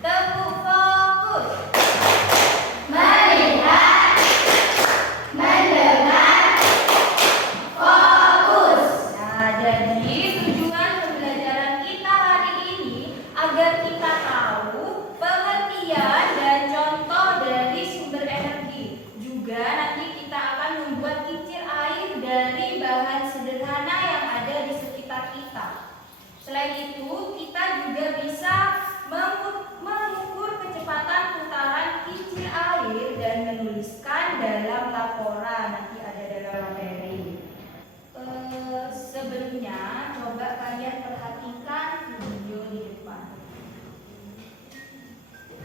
Tepuk fokus. Melihat, mendengar, fokus. Nah, jadi tujuan pembelajaran kita hari ini agar kita tahu pengertian dan contoh dari sumber energi. Juga nanti kita akan membuat kincir air dari bahan sederhana yang ada di sekitar kita. Selain itu, kita juga bisa mengukur kecepatan putaran kincir air dan menuliskan dalam laporan. Nanti ada dalam materi. Sebelumnya, coba kalian perhatikan video di depan.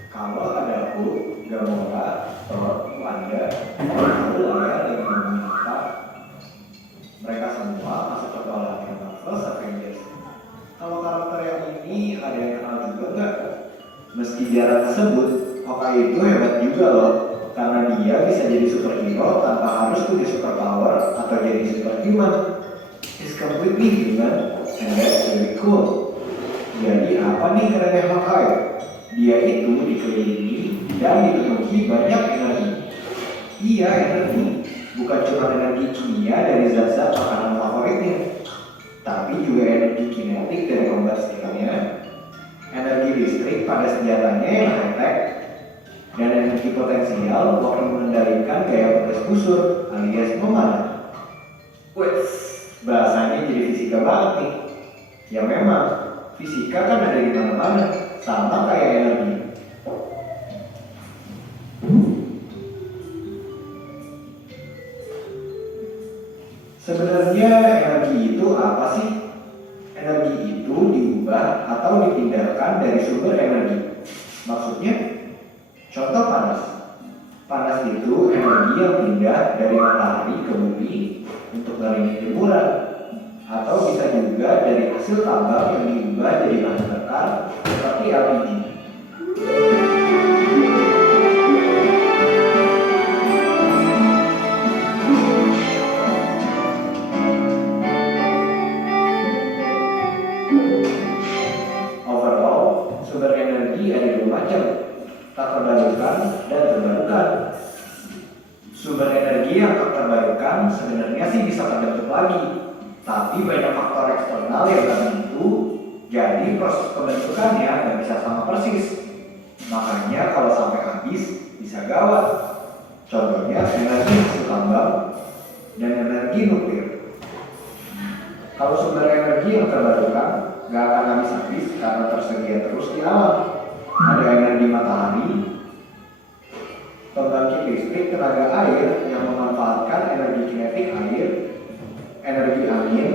Kalau ada aku, Gamora, Thor, Wanda, lalu Leia dan meminta mereka semua masuk petualangan Marvel Avengers. Kalau karakter yang ini ada yang kenal juga nggak? Meski jarang tersebut, Hawkeye itu hebat juga loh, karena dia bisa jadi superhero tanpa harus punya superpower atau jadi superhuman. It's completely human, and that's really cool. Jadi apa nih kerennya Hawkeye? Dia itu dikelilingi dan dipenuhi banyak energi. Iya, energi. Bukan cuma energi kimia dari zat-zat makanan favoritnya, tapi juga energi kinetik dari kombustibilnya, energi listrik pada senjatanya yang high-tech, dan energi potensial waktu mengendalikan gaya protes busur alias memanah. Wih, bahasanya jadi fisika banget nih. Ya memang, fisika kan ada di mana-mana, sama kayak energi. Sebenarnya energi itu apa sih? Energi itu diubah atau dipindahkan dari sumber energi. Maksudnya, contoh panas. Panas itu energi yang pindah dari matahari ke bumi untuk ngeringi jemuran. Atau bisa juga dari hasil tambang yang diubah jadi bahan bakar seperti LPG. Overall, sumber energi ada dua macam, tak terbarukan dan terbarukan. Sumber energi yang tak terbarukan sebenarnya sih bisa terbentuk lagi, tapi banyak faktor eksternal yang tertentu, jadi proses pembentukannya nggak bisa sama persis. Makanya kalau sampai habis bisa gawat. Contohnya energi hasil tambang dan energi nuklir. Kalau sumber energi yang terbarukan nggak akan habis-habis karena tersedia terus di alam. Ada energi matahari, pembangkit listrik tenaga air yang memanfaatkan energi kinetik air, energi angin,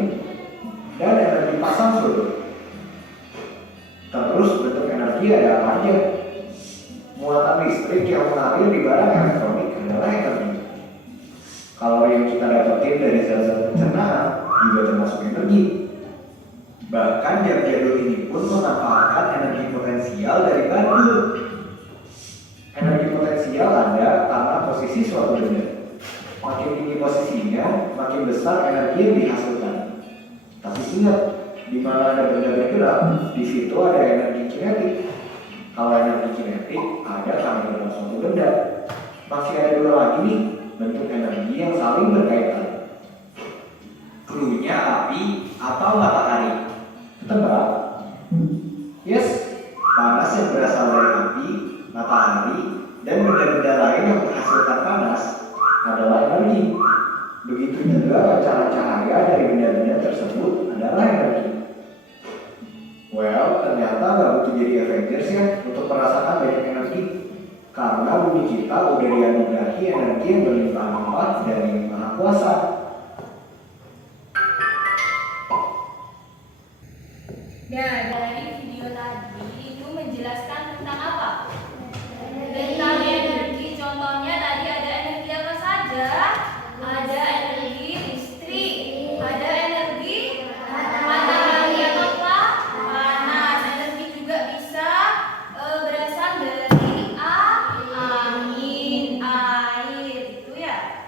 dan energi pasang surut. Terus bentuk energi ada apa aja? Muatan listrik yang mengalir di barang elektronik adalah energi. Kalau yang kita dapetin dari zat-zat pencernaan juga termasuk energi. Bahkan jam jadul ini pun memanfaatkan energi potensial dari batu. Energi potensial ada karena posisi suatu benda. Makin tinggi posisinya, makin besar energi yang dihasilkan. Tapi ingat, di mana ada benda bergerak, di situ ada energi kinetik. Kalau energi kinetik ada karena dalam suatu benda. Masih ada dua lagi nih bentuk energi yang saling berkaitan. Cluenya api atau matahari. Tebak? Yes, panas yang berasal dari api, matahari, dan benda-benda lain yang menghasilkan panas adalah energi. Begitu juga pancaran cahaya dari benda-benda tersebut adalah energi. Well, ternyata nggak butuh jadi Avengers ya untuk merasakan banyak energi. Karena bumi kita udah dianugerahi energi yang berlimpah-limpah dari Yang Maha Kuasa. Nah, dari video tadi itu menjelaskan tentang apa? Tentang energi. Contohnya tadi ada energi apa saja? Ada energi listrik, ada energi matahari atau apa? Panas. Energi juga bisa berasal dari angin, air, itu ya.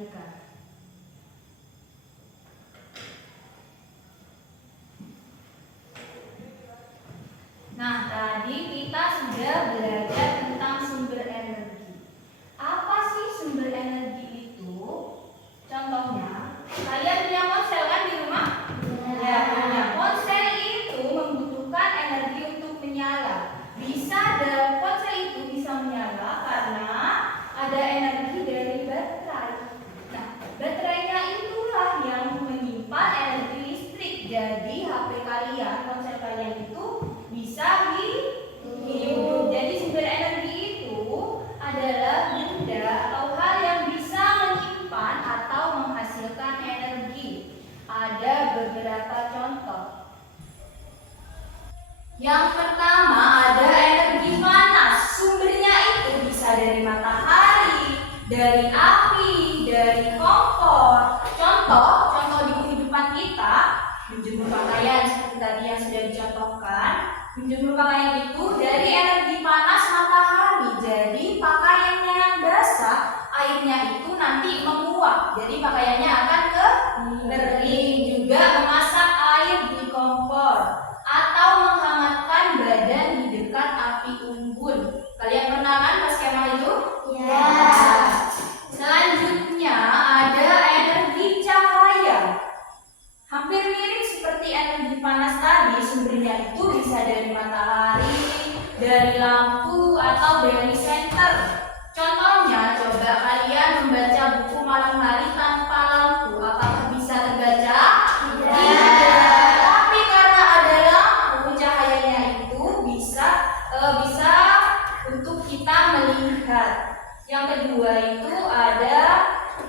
perhatikan. Nah, tadi kita sudah belajar tentang sumber energi. Apa sih sumber energi itu? Contohnya, kalian punya ponsel kan di rumah? Ya, punya. Ponsel itu membutuhkan energi untuk menyala. Ponsel itu bisa menyala karena ada energi dari baterai. Nah, baterainya itulah yang menyimpan energi listrik. Jadi HP kalian, ponsel kalian itu bisa hidup. Jadi sumber energi itu adalah benda atau hal yang bisa menyimpan atau menghasilkan energi. Ada beberapa contoh. Yang pertama ada energi panas. Sumbernya itu bisa dari matahari, dari api, dari kompor. Contoh di kehidupan kita, menjemur pakaian seperti tadi yang sudah dicontohkan. Menjemur pakaian itu dari energi panas matahari. Jadi pakaiannya yang basah, airnya itu nanti menguap. Jadi pakaiannya akan kering. Juga memasak air di kompor atau menghangatkan badan di dekat api unggun. Kalian pernah kan pas kemah itu? Ya. Selanjutnya ada energi cahaya. Hampir mirip seperti energi panas tadi, sumbernya itu bisa dari matahari, dari lampu, atau dari senter. Contohnya, coba kalian membaca buku malam hari tanpa lampu. Apakah bisa terbaca? Tidak. Tapi karena ada lampu, cahayanya itu bisa untuk kita melihat. Yang kedua itu ada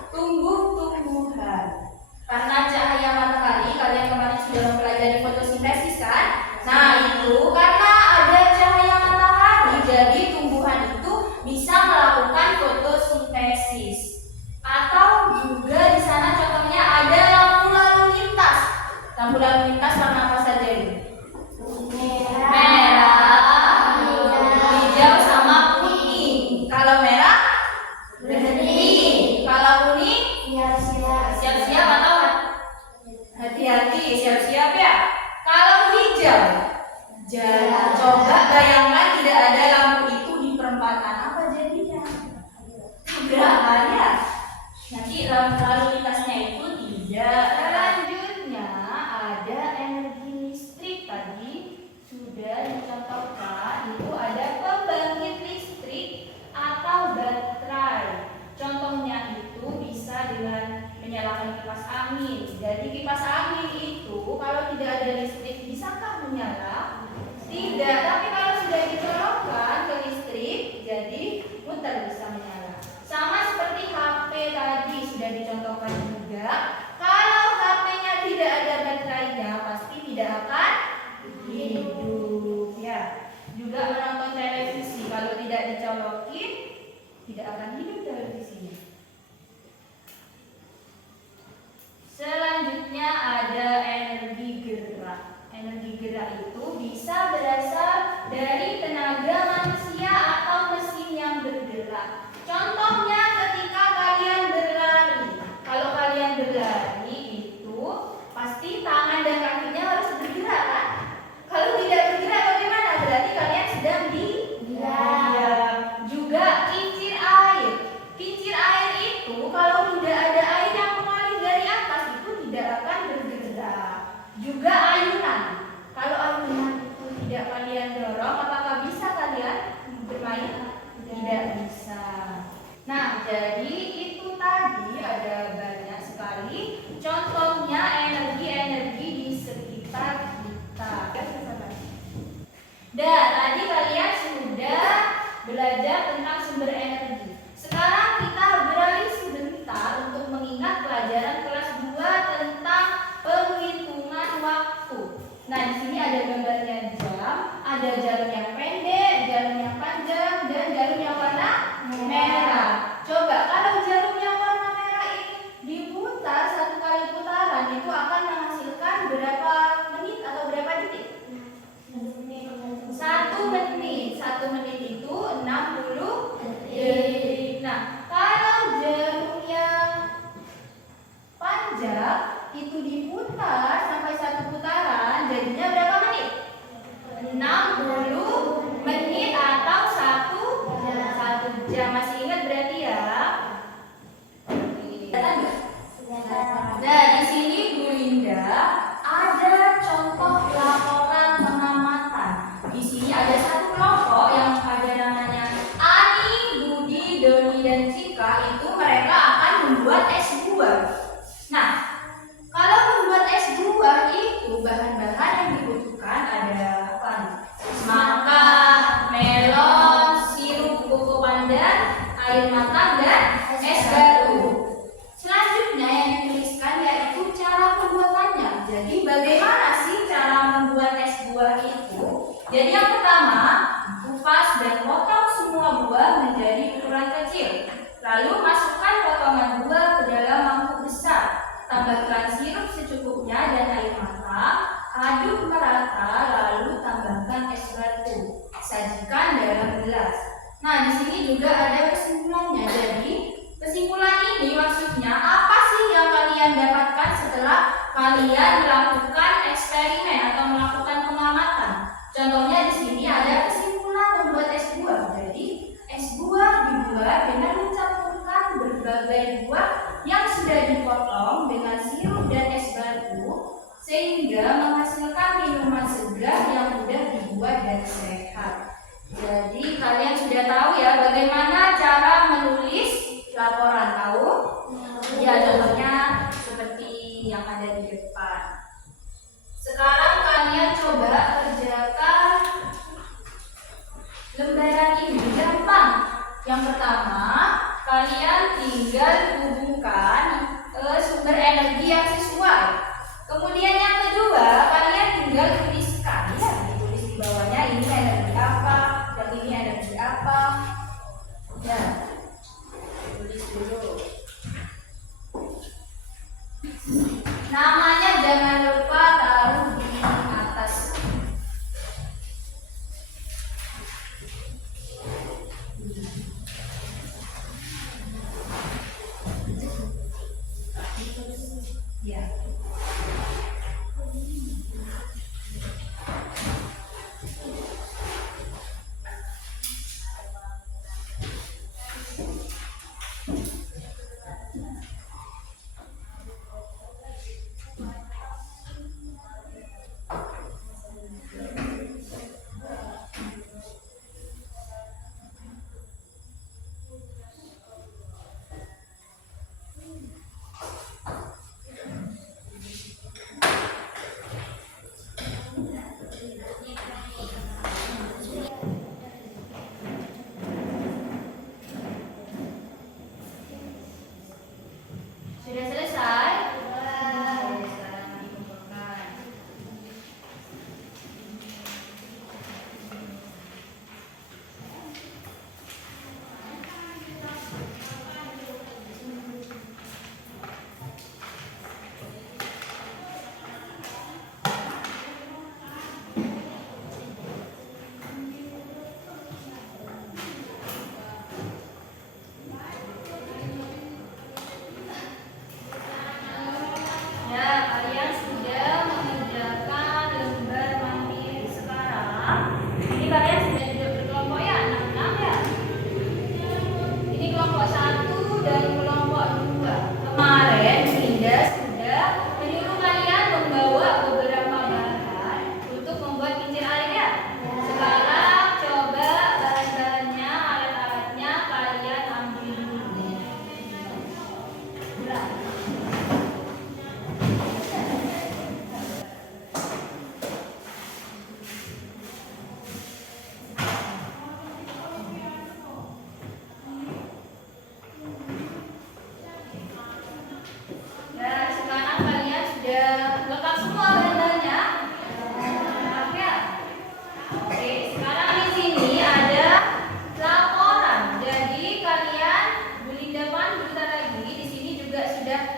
tumbuh-tumbuhan. Karena cahaya matahari, kalian kemarin sudah mempelajari fotosintesis kan? Nah itu karena ada cahaya matahari, jadi tumbuhan itu bisa melakukan fotosintesis. Atau juga di sana contohnya ada lampu lalu lintas. Lampu lalu lintas warna apa saja ini? Merah, hijau sama kuning. Kalau merah berhenti. Kalau kuning siap-siap atau hati-hati, siap-siap ya. Kalau hijau, coba bayangkan tidak ada lampu itu di perempatan, apa jadinya? Tabrakan ya. Nanti lalu lintasnya itu tidak. Selanjutnya ada energi listrik. Tadi sudah dicontohkan, itu ada pembangkit listrik atau baterai. Contohnya itu bisa dengan menyalakan kipas angin. Jadi kipas angin itu kalau tidak ada listrik bisakah menyala? Tidak, tapi kalau sudah dicolokkan ke listrik jadi muter, bisa menyala. Sama seperti HP tadi sudah dicontohkan juga. Kalau HP-nya tidak ada baterainya pasti tidak akan hidup ya. Juga menonton televisi kalau tidak dicolokin tidak akan hidup televisinya. Selanjutnya ada energi gerak. Energi gerak itu bisa berasal dari tenaga manusia atau mesin yang bergerak. Contohnya ketika kalian berlari. Kalau kalian berlari itu pasti tangan dan kakinya harus bergerak diajak itu diputar sampai 1 putaran, jadinya berapa menit? 60 menit atau 1 jam. Masih ingat berarti ya? Nah, di sini Bu Linda ada contoh laporan pengamatan. Di sini ada satu kelompok yang ada namanya Ani, Budi, Doni, dan Cika. Itu mereka akan membuat es buah. Nah, kalau membuat es buah itu bahan-bahan yang dibutuhkan ada apa nih? Semangka, melon, sirup koko pandan, air matang, dan es batu. Selanjutnya yang dituliskan yaitu cara pembuatannya. Jadi bagaimana sih cara membuat es buah itu? Jadi yang pertama, kupas dan potong semua buah menjadi ukuran kecil. Lalu masukkan potongan buah ke dalam mangkuk besar. Tambahkan sirup secukupnya dan air matang. Aduk merata lalu tambahkan es batu. Sajikan dalam gelas. Nah, di sini juga ada kesimpulannya. Jadi kesimpulan ini maksudnya apa sih yang kalian dapatkan setelah kalian melakukan eksperimen atau melakukan pengamatan? Contohnya di sini ada kesimpulan membuat es buah. Jadi es buah dibuat dengan mencampurkan berbagai buah yang sudah dipotong dengan sirup dan es batu sehingga menghasilkan minuman segar yang mudah dibuat dan sehat. Jadi kalian sudah tahu ya bagaimana cara menulis laporan, tahu? Ya, contohnya seperti yang ada di depan. Sekarang kalian coba kerjakan lembaran ini, gampang. Yang pertama, kalian tinggal hubungkan sumber energi yang sesuai. Kemudian yang kedua, kalian tinggal tuliskan, ya, ditulis di bawahnya ini energi apa, yang ini energi apa. Ya. Tulis dulu. Namanya jangan lupa taruh di atas. Ya. Sudah selesai? Oke, sekarang dikumpulkan. sudah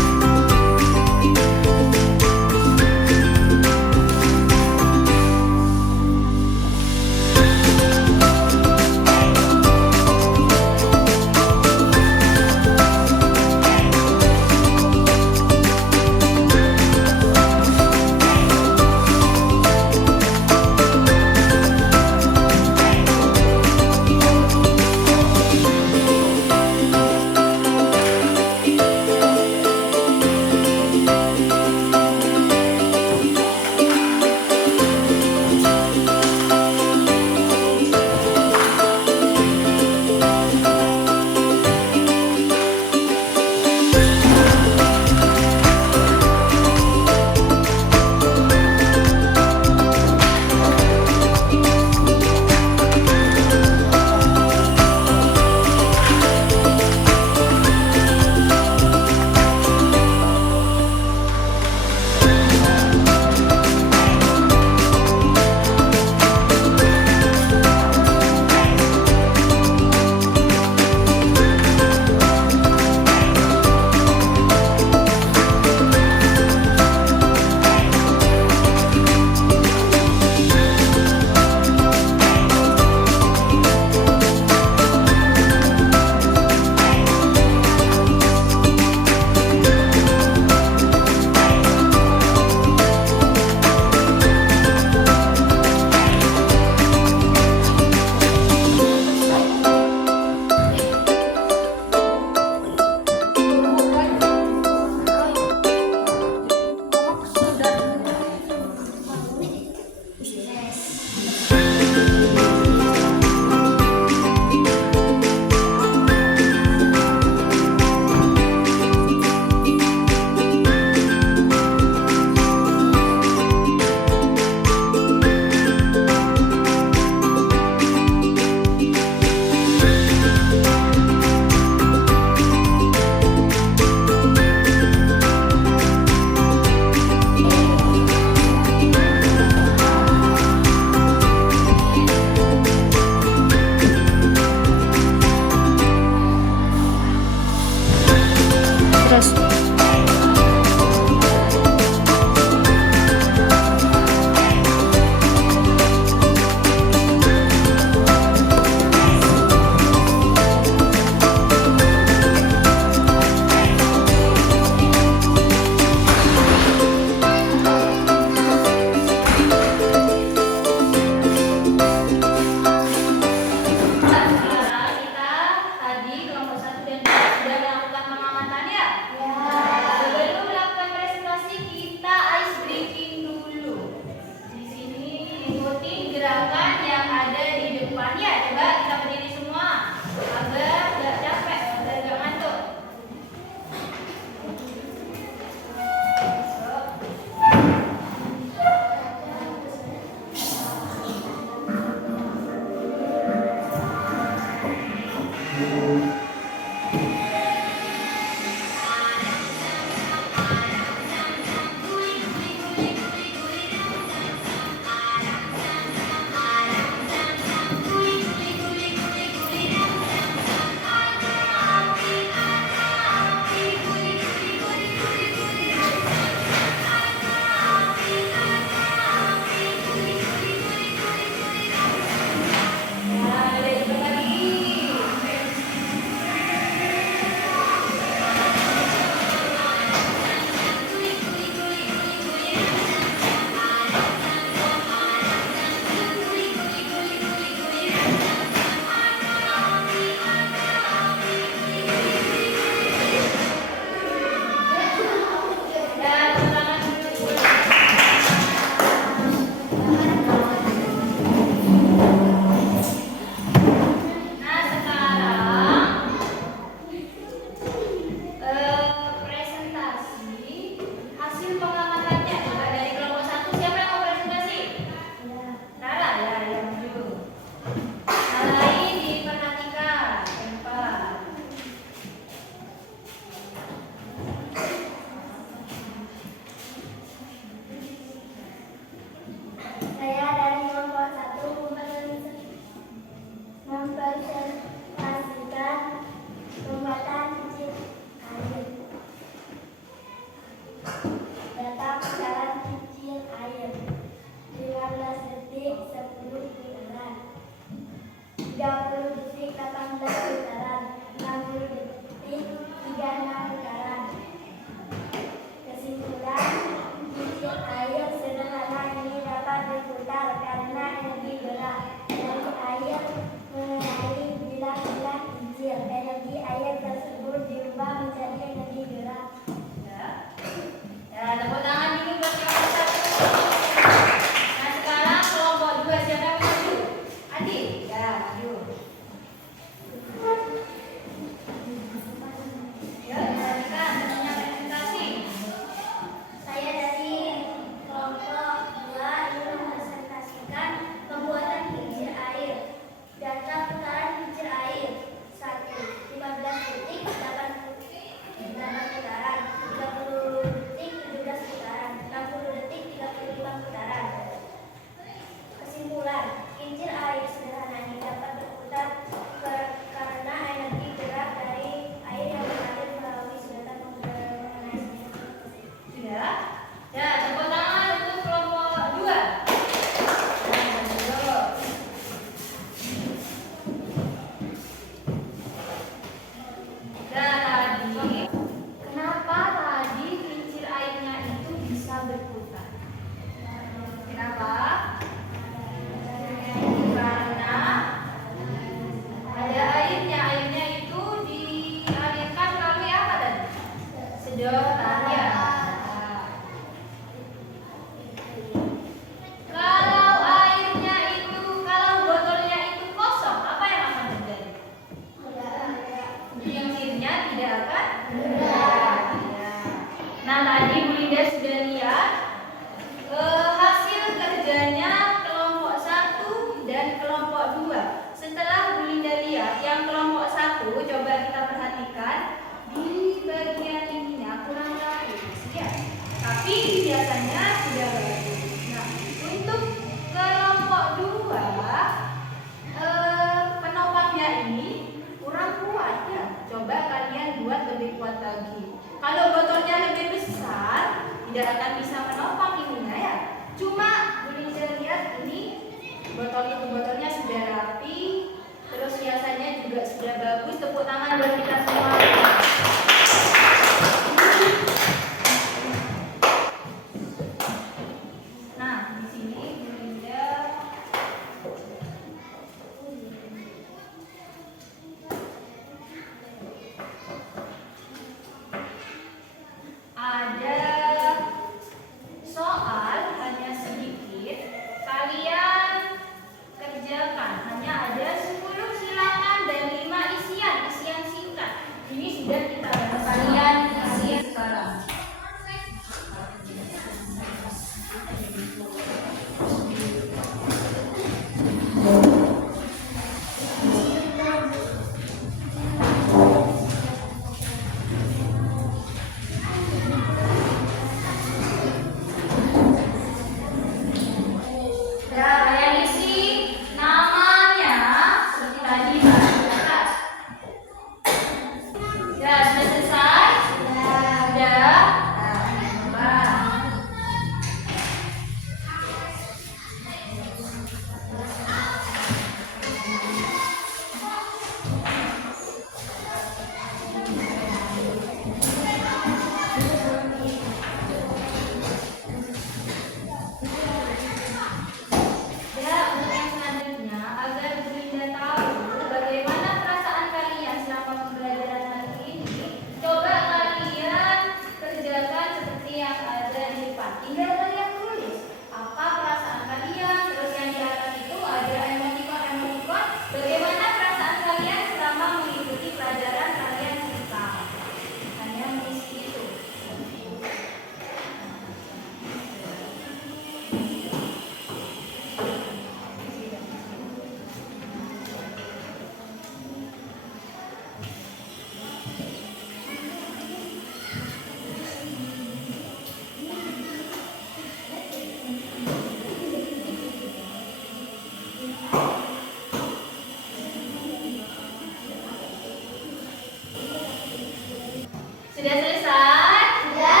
Sudah selesai? Sudah.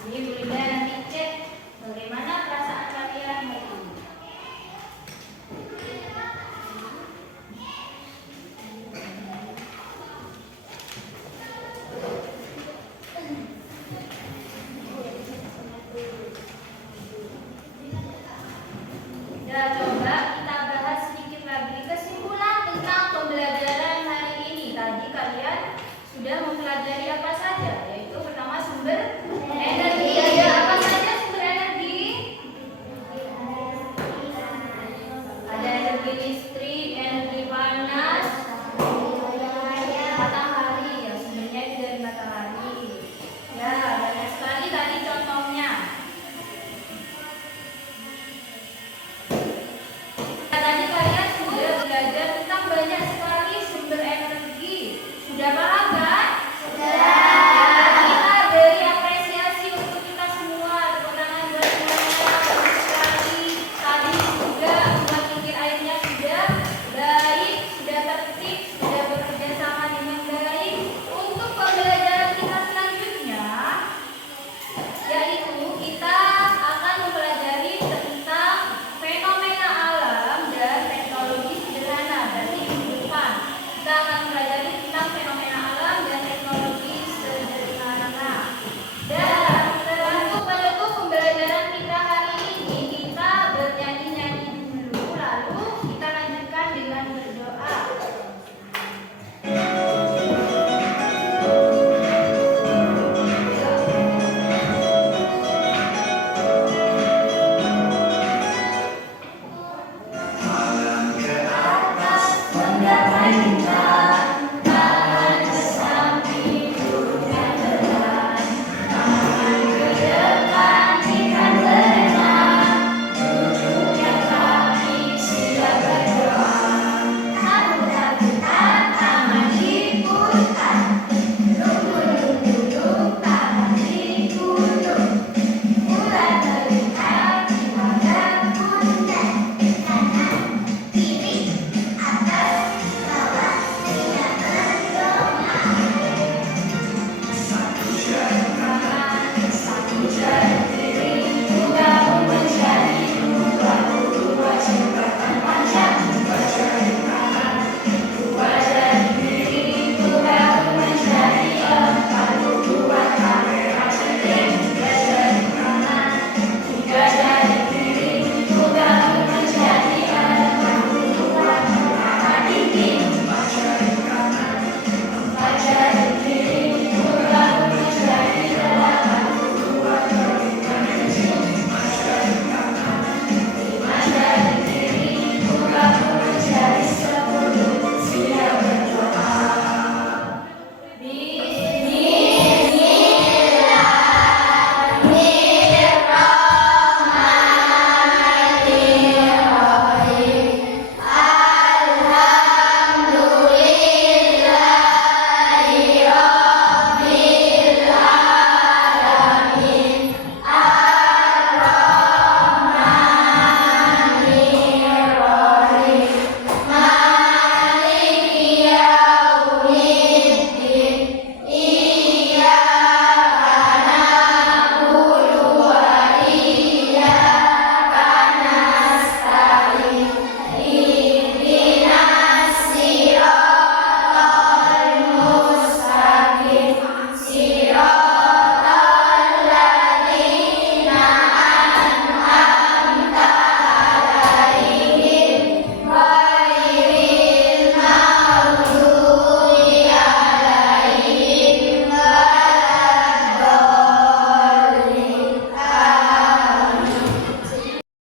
Jadi Bu Linda nanti cek bagaimana perasaan kalian hari ini. Ya, coba kita bahas sedikit lagi kesimpulan tentang pembelajaran hari ini. Tadi kalian sudah mempelajari apa saja? Yaitu pertama sumber energi. Ada apa saja sumber energi? Ada energi listrik, energi panas, matahari. Ya, sumbernya itu dari matahari. Ya, banyak sekali tadi contohnya. Tadi kalian sudah belajar tentang banyak sekali sumber energi. Sudah paham kan? Sudah. Kita beri apresiasi untuk kita semua. Tepuk tangan buat semuanya. Bagus sekali. Tadi juga buat pinggir airnya sudah baik, sudah tertib, sudah bekerja sama dengan baik. Untuk pembelajaran kita selanjutnya, yaitu kita akan mempelajari tentang fenomena alam dan teknologi sederhana. Berarti minggu depan kita akan mempelajari tentang fenomena alam dan teknologi sederhana. Dan untuk menutup pembelajaran kita hari ini, kita bernyanyi-nyanyi dulu, lalu kita lanjutkan dengan berdoa. Malam ke atas menggapai bintang.